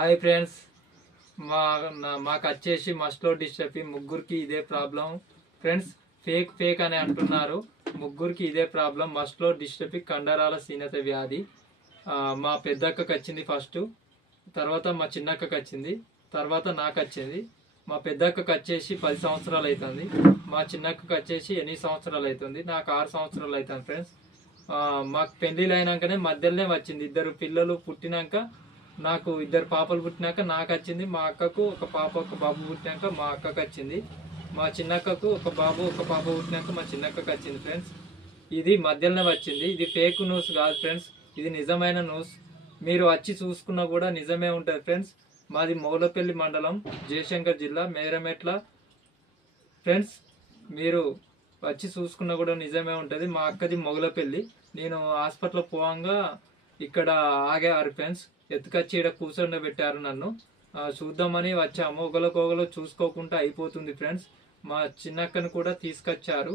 Hi friends, మాకు వచ్చేసి మస్లో dystrophy ముగ్గురికి ఇదే ప్రాబ్లం ఫ్రెండ్స్. ఫేక్ అని అంటున్నారు. ముగ్గురికి ఇదే ప్రాబ్లం, మస్లో డిస్ట్రఫీ కండరాల క్షీణత వ్యాధి. మా పెద్దక్కకి వచ్చింది ఫస్ట్, తర్వాత మా చిన్నక్కకి వచ్చింది, తర్వాత నాకు వచ్చింది. మా పెద్దక్కకి వచ్చేసి 10 సంవత్సరాలు అవుతుంది, మా చిన్నక్కకి వచ్చేసి 8 సంవత్సరాలు అవుతుంది, నాకు 6 సంవత్సరాలు అవుతుంది ఫ్రెండ్స్. మాకు పెళ్లిళ్ళు అయినాకనే మధ్యలోనే వచ్చింది. 2 పిల్లలు పుట్టినాక, నాకు 2 పాపలు పుట్టినాక నాకు వచ్చింది. మా అక్కకు ఒక పాప ఒక బాబు పుట్టినాక మా అక్కకు వచ్చింది. మా చిన్నక్కకు ఒక బాబు ఒక పాప పుట్టినాక మా చిన్నక్కకు వచ్చింది ఫ్రెండ్స్. ఇది మధ్యలోనే వచ్చింది. ఇది ఫేక్ న్యూస్ కాదు ఫ్రెండ్స్, ఇది నిజమైన న్యూస్. మీరు వచ్చి చూసుకున్నా కూడా నిజమే ఉంటుంది ఫ్రెండ్స్. మాది మౌలపల్లి మండలం, జయశంకర్ జిల్లా, మేరమెట్ల ఫ్రెండ్స్. మీరు వచ్చి చూసుకున్నా కూడా నిజమే ఉంటుంది. మా అక్కది మొగలపల్లి. నేను హాస్పిటల్ పోవంగా ఇక్కడ ఆగారు ఫ్రెండ్స్, ఎత్తుకొచ్చి ఇక్కడ కూర్చోబెట్టారు నన్ను. చూద్దామని వచ్చాము. ఒకరికొకరు చూసుకోకుండా అయిపోతుంది ఫ్రెండ్స్. మా చిన్నక్కను కూడా తీసుకొచ్చారు,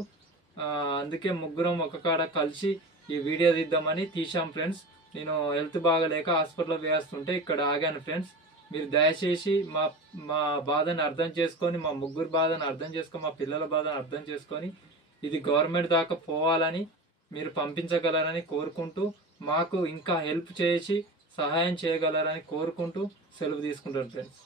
అందుకే ముగ్గురం ఒక కాడ కలిసి ఈ వీడియో తీద్దామని తీసాం ఫ్రెండ్స్. నేను హెల్త్ బాగలేక హాస్పిటల్లో వేస్తుంటే ఇక్కడ ఆగాను ఫ్రెండ్స్. మీరు దయచేసి మా బాధను అర్థం చేసుకొని, మా ముగ్గురు బాధను అర్థం చేసుకొని, మా పిల్లల బాధను అర్థం చేసుకొని ఇది గవర్నమెంట్ దాకా పోవాలని మీరు పంపించగలరని కోరుకుంటూ, మాకు ఇంకా హెల్ప్ చేసి సహాయం చేయగలరని కోరుకుంటూ సెలవు తీసుకుంటాను ఫ్రెండ్స్.